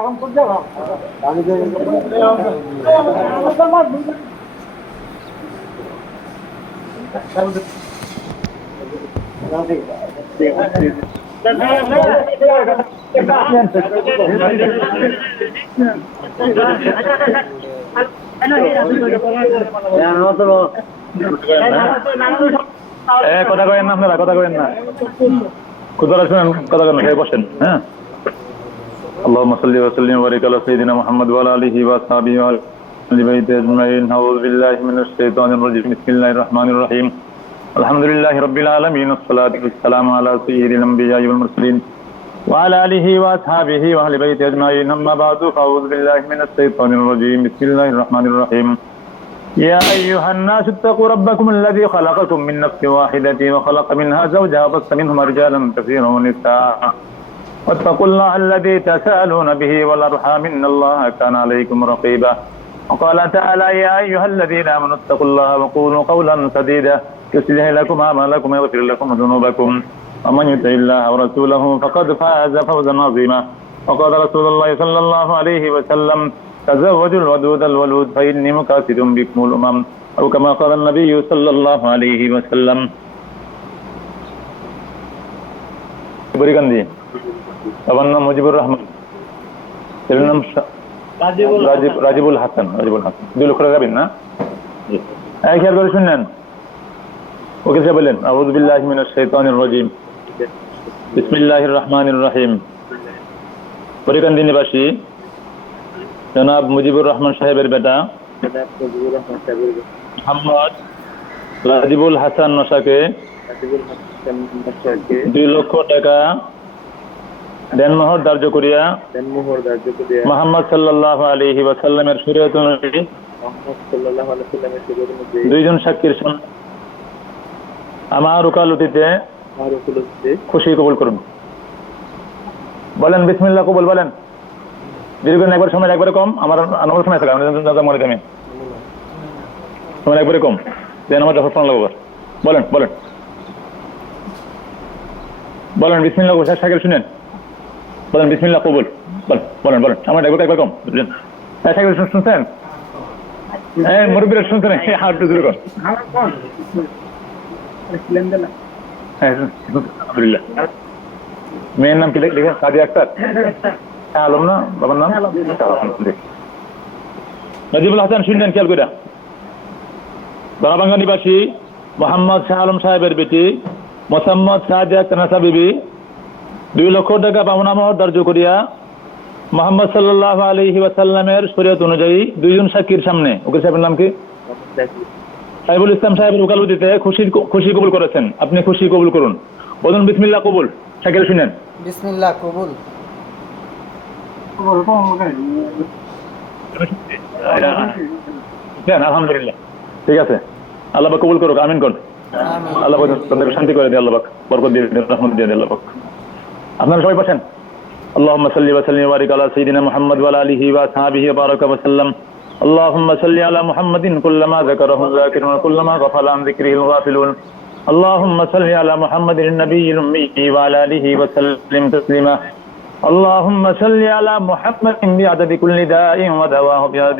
কথা কয়েন না আপনারা, কথা কয়েন না, খুদরা শুনেন, কথা কেন খেয়ে বসেন। হ্যাঁ, اللهم صل وسلم وبارك على سيدنا محمد وعلى اله واصحابه وآل بيته اجمعين. اعوذ بالله من الشيطان الرجيم. بسم الله الرحمن الرحيم. الحمد لله رب العالمين والصلاة والسلام على سيد الانبياء والمرسلين وعلى اله واصحابه واهل بيته اجمعين. اما بعد فاعوذ بالله من الشيطان الرجيم. بسم الله الرحمن الرحيم. يا ايها الناس اتقوا ربكم الذي خلقكم من نفس واحدة وخلق منها زوجها وبث منهما رجالا كثيرا ونساء واتقوا الله الذي تساءلون به والارحام ان الله كان عليكم رقيبا. وقال تعالى يا ايها الذين امنوا اتقوا الله وقولوا قولا سديدا يصلح لكم اعمالكم ويغفر لكم ذنوبكم ومن يطع الله ورسوله فقد فاز فوزا عظيما. وقال رسول الله صلى الله عليه وسلم تزوجوا الودود الولود فاني مكاثر بكم الامم او كما قال النبي صلى الله عليه وسلم. বুড়িকান্দি, বাবার নাম মুজিবুর রহমান, ছেলের নাম রাজিবুল হাসান। রাজিবুল হাসান 2 লক্ষ টাকা যাবেন না? খেয়াল করে শুনলেন। ওকে সে বললেন আউযু বিল্লাহি মিনাশ শাইতানির রাজিম, বিসমিল্লাহির রহমানির রহিম। বুড়িকান্দি নিবাসী জনাব মুজিবুর রহমান সাহেবের বেটা মোহাম্মদ রাজিবুল হাসান নশাকে 2 লক্ষ টাকা দেনমোহর ধার্য করিয়া মুহাম্মদ সাল্লাল্লাহু আলাইহি ওয়াসাল্লামের শরীয়ত অনুযায়ী 2 জন সাক্ষীর সামনে আমার ওকালতিতে খুশি কবুল করুন। বলেন বিসমিল্লাহ কবুল। বলেন দীর্ঘ একবার সময় একবারে কম, আমার আমার সময় থাকে মনে আমি সময় একবারে কম, দেন আমার যখন লাগবে। বলেন বলেন বলেন বিসমিল্লাহ কবুল। সাইকেল শুনেন, বলেন বিসমিল্লাহ কবুল। বলেন বলেন আমার একবার কম, বুঝলেন? সাইকেল শুনছেন? হ্যাঁ, মুরব্বীরা শুনছেন? হাত শুরু কর। আলহামদুলিল্লাহ। মেয়ের নাম কি লিখে? সাদিয়া আক্তার। আলম না বাবার নাম? রাজিবুল হাসান শুনলেন খেয়াল করে। দরাবাঙ্গা নিবাসী মোহাম্মদ শাহ আলম সাহেবের বেটি মোসাম্মদ সাদিয়া আক্তার বিবি 2 লক্ষ টাকা পাওনা মোহর ধার্য করিয়া মুহাম্মদ সাল্লাল্লাহু আলাইহি ওয়াসাল্লামের শরীয়ত অনুযায়ী 2 জন সাক্ষীর সামনে, ওকে সাহেবের নাম কি? সাইবুল ইসলাম সাহেবের ওকালতিতে খুশি কবুল করেছেন। আপনি খুশি কবুল করুন। বলুন বিসমিল্লাহ কবুল। সাইকেল শুনেন, বিসমিল্লাহ কবুল। আলহামদুলিল্লাহ, ঠিক আছে। আল্লাহ কবুল করুক, আমিন করুন। আল্লাহ তাদেরকে শান্তি করে দিয়ে, আল্লাহ বরকত দিয়ে, রহমত দিয়ে আল্লাহ। আপনারা সবাই বসেন। اللهم صل وسلم وبارك على سيدنا محمد وعلى اله واصحابه وبارك وسلم. اللهم صل على محمد كلما ذكره الذاكرون كلما غفل عن ذكره الغافلون. اللهم صل على محمد النبي الأمي وعلى آله وسلم تسليما. اللهم صل على محمد بعدد كل داء ودواه بهذه